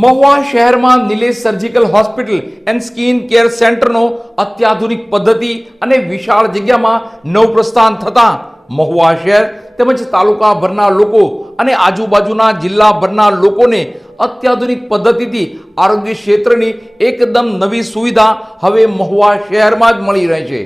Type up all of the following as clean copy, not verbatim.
મહુવા શહેરમાં Nilesh surgical hospital and skin care સેન્ટરનો અત્યાધુનિક પદ્ધતિ અને વિશાળ જગ્યામાં નવપ્રસ્થાન થતા મહુવા શહેર તેમજ તાલુકાભરના લોકો અને આજુબાજુના જિલ્લાભરના લોકોને અત્યાધુનિક પદ્ધતિથી આરોગ્ય ક્ષેત્રની એકદમ નવી સુવિધા હવે મહુવા શહેરમાં જ મળી રહે છે।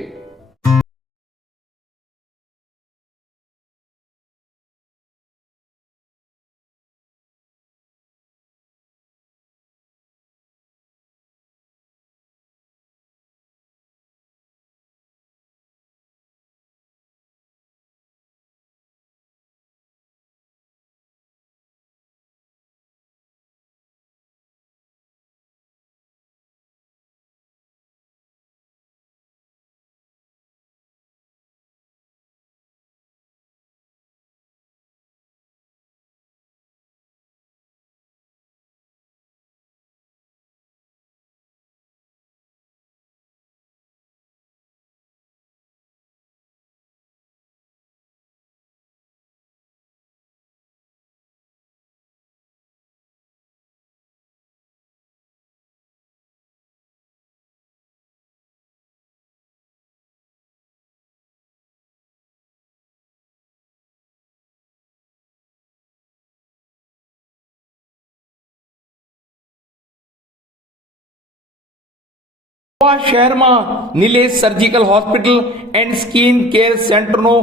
શહેરમાં Nilesh surgical hospital and skin care સેન્ટરનો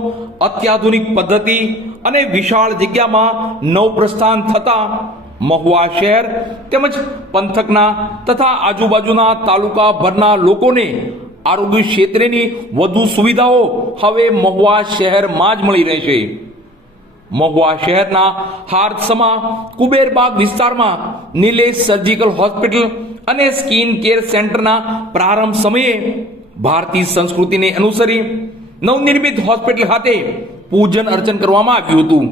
અત્યાધુનિક પદ્ધતિ અને વિશાળ જગ્યામાં નવપ્રસ્થાન થતા મહુવા શહેર તેમજ પંથકના તથા આજુબાજુના તાલુકાભરના લોકોને આરોગ્ય ક્ષેત્રની વધુ સુવિધાઓ હવે મહુવા શહેરમાં જ મળી રહેશે। મહુવા શહેરના હાર્દસમા કુબેરબાગ વિસ્તારમાં નિલેશ સર્જિકલ હોસ્પિટલ અને સ્કિન કેર સેન્ટરના પ્રારંભ સમયે ભારતીય સંસ્કૃતિને અનુસરી નવનિર્મિત હોસ્પિટલ ખાતે પૂજન અર્ચન કરવામાં આવ્યું હતું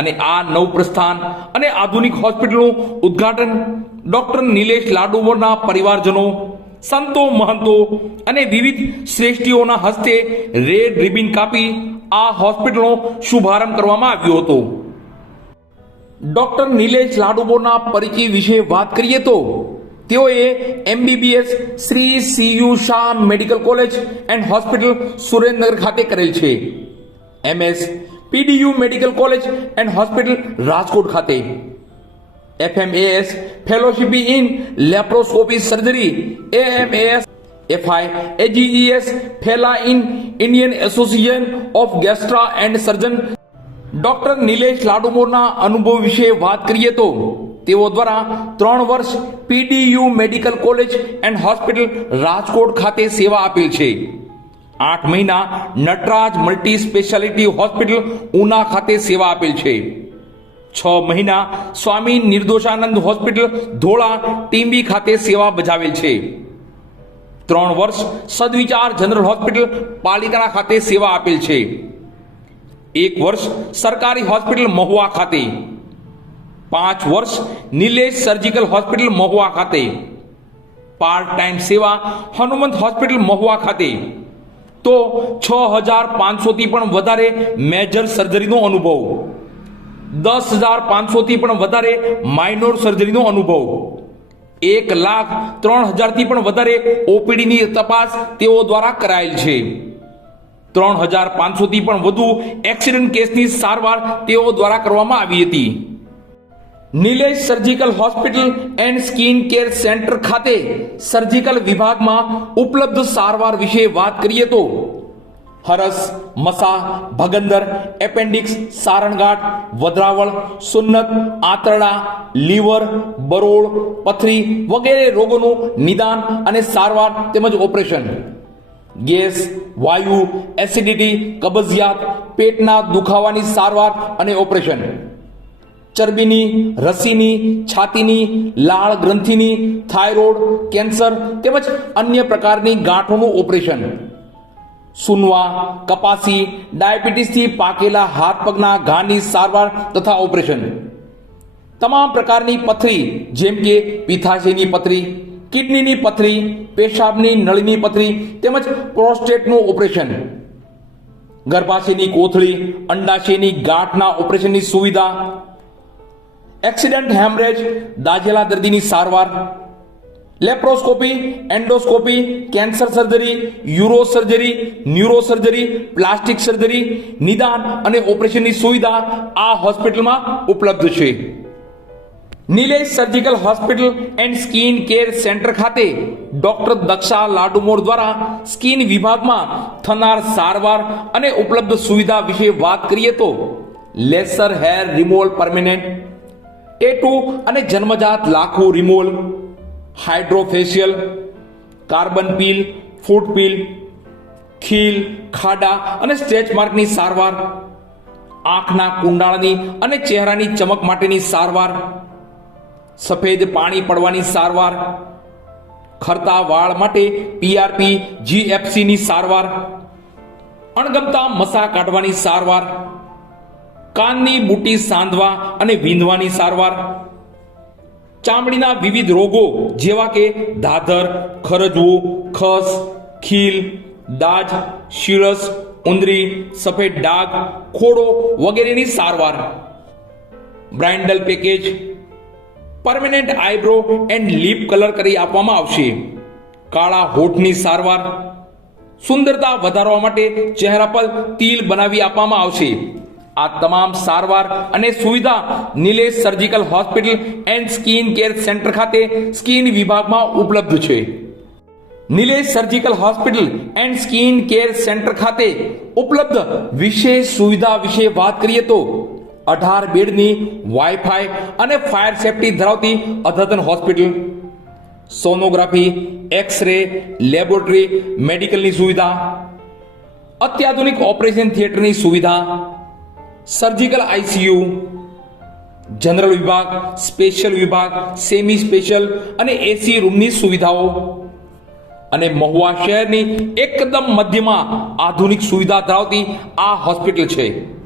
અને આ નવપ્રસ્થાન અને આધુનિક હોસ્પિટલનું ઉદ્ઘાટન ડોક્ટર નિલેશ લાડુવરના પરિવારજનો, સંતો, મહંતો અને વિવિધ શ્રેષ્ઠીઓના હસ્તે રેડ રિબિન કાપી આ હોસ્પિટલનો શુભારંભ કરવામાં આવ્યો હતો। ડોક્ટર નિલેશ લાડુવરના પરિચય વિશે વાત કરીએ તો તેઓએ MBBS Shri CU Shah medical college and hospital Surendranagar ખાતે કરેલ છે, MS PDU medical college and hospital Rajkot ખાતે, FMAS fellowship in laparoscopy surgery AMAS FI AGES fellow in Indian association of gastro and surgeon. Doctor Nilesh લાડુમોરના અનુભવ વિશે વાત કરીએ તો તેઓ દ્વારા 3 વર્ષ PDU medical college and hospital Rajkot ખાતે સેવા આપેલ છે, 8 મહિના Nataraj multi speciality hospital Una ખાતે સેવા આપેલ છે, 6 મહિના સ્વામી નિર્દોષાનંદ હોસ્પિટલ ધોળા ટીંબી ખાતે સેવા બજાવેલ છે, 3 વર્ષ સદવિચાર જનરલ હોસ્પિટલ પાલિતાણા ખાતે સેવા આપેલ છે, 1 વર્ષ સરકારી હોસ્પિટલ મહુવા ખાતે, 5 વર્ષ નિલેશ સર્જિકલ હોસ્પિટલ મહુવા ખાતે, પાર્ટ ટાઈમ સેવા હનુમંત હોસ્પિટલ મહુવા ખાતે, તો 6500 થી પણ વધારે મેજર સર્જરીનો અનુભવ, 10,500 થી પણ વધારે માઇનોર સર્જરીનો અનુભવ, 1,03,000 થી પણ વધારે ઓપીડીની તપાસ તેઓ દ્વારા કરાયેલ છે, 3,500 થી પણ વધુ એક્સિડન્ટ કેસની સારવાર તેઓ દ્વારા કરવામાં આવી હતી। Nilesh surgical hospital and skin care centre ખાતે સર્જિકલ વિભાગમાં ઉપલબ્ધ સારવાર વિશે વાત કરીએ તો હરસ, મસા, ભગંદર, એપેન્ડિક્સ, સારણગાંઠ, વધરાવળ, સુન્નત, આંતરડા, લીવર, બરોળ, પથરી વગેરે રોગોનું નિદાન અને સારવાર તેમજ ઓપરેશન, ગેસ, વાયુ, એસિડિટી, કબજિયાત, પેટના દુખાવાની સારવાર અને ઓપરેશન, ચરબીની, રસીની, છાતીની, લાળ ગ્રંથિની, થાઇરોઇડ, કેન્સર તેમજ અન્ય પ્રકારની ગાંઠોનું ઓપરેશન, સુનવા, કપાસી, ડાયાબિટીસથી પાકેલા હાથ પગના ઘાની સારવાર તથા ઓપરેશન, તમામ પ્રકારની પથરી જેમ કે પિત્તાશયની પથરી, કિડનીની પથરી, પેશાબની નળીની પથરી તેમજ પ્રોસ્ટેટનું ઓપરેશન, ગર્ભાશયની કોથળી, અંડાશયની ગાંઠના ઓપરેશનની સુવિધા, એક્સિડન્ટ હેમરેજ દાઝેલા દર્દીની સારવાર, laparoscopy, endoscopy, cancer surgery, euro surgery, neuro surgery, plastic surgery, નિદાન અને ઓપરેશનની સુવિધા આ હોસ્પિટલમાં ઉપલબ્ધ છે. Nilesh surgical hospital and skin care centre ખાતે ડોક્ટર દક્ષા લાડુમોર દ્વારા સ્કિન વિભાગમાં થનાર સારવાર અને ઉપલબ્ધ સુવિધા વિશે વાત કરીએ તો laser hair removal permanent, tattoo અને જન્મજાત લાખો રિમૂવલ, હાઇડ્રોફેશિયલ, કાર્બન પીલ, ફૂટ પીલ, ખીલ, ખાડા અને સ્ટ્રેચ માર્કની સારવાર, આંખના કુંડાળની અને ચહેરાની ચમક માટેની સારવાર, સફેદ પાણી પડવાની સારવાર, ખરતા વાળ માટે પીઆરપી જીએફસી ની સારવાર, અણગમતા મસા કાઢવાની સારવાર, કાનની બુટી સાંધવા અને વીંધવાની સારવાર, ચામડીના વિવિધ રોગો જેવા કે ધાધર, ખરજવું, ખસ, ખીલ, દાજ, શીરસ, ઉંદરી, સફેદ ડાઘ, ખોડો વગેરેની સારવાર, bridal package, permanent eyebrow and lip colour કરી આપવામાં આવશે, કાળા હોઠની સારવાર, સુંદરતા વધારવા માટે ચહેરા પર તિલ બનાવી આપવામાં આવશે. આ તમામ સારવાર અને સુવિધા Nilesh surgical hospital and skin care centre ખાતે સ્કિન વિભાગમાં ઉપલબ્ધ છે. Nilesh surgical hospital and skin care centre ખાતે ઉપલબ્ધ વિશેષ સુવિધા વિશે વાત કરીએ તો 18 બેડની વાઈફાઈ અને ફાયર સેફટી ધરાવતી અદ્યતન હોસ્પિટલ, સોનોગ્રાફી, એક્સ-રે, લેબોરેટરી, મેડિકલની સુવિધા, અત્યાધુનિક ઓપરેશન થિયેટરની સુવિધા, સર્જિકલ આઈસીયુ, જનરલ વિભાગ, સ્પેશિયલ વિભાગ, સેમી સ્પેશિયલ અને એસી રૂમની સુવિધાઓ અને મહુવા શહેરની એકદમ મધ્યમાં આધુનિક સુવિધા ધરાવતી આ હોસ્પિટલ છે.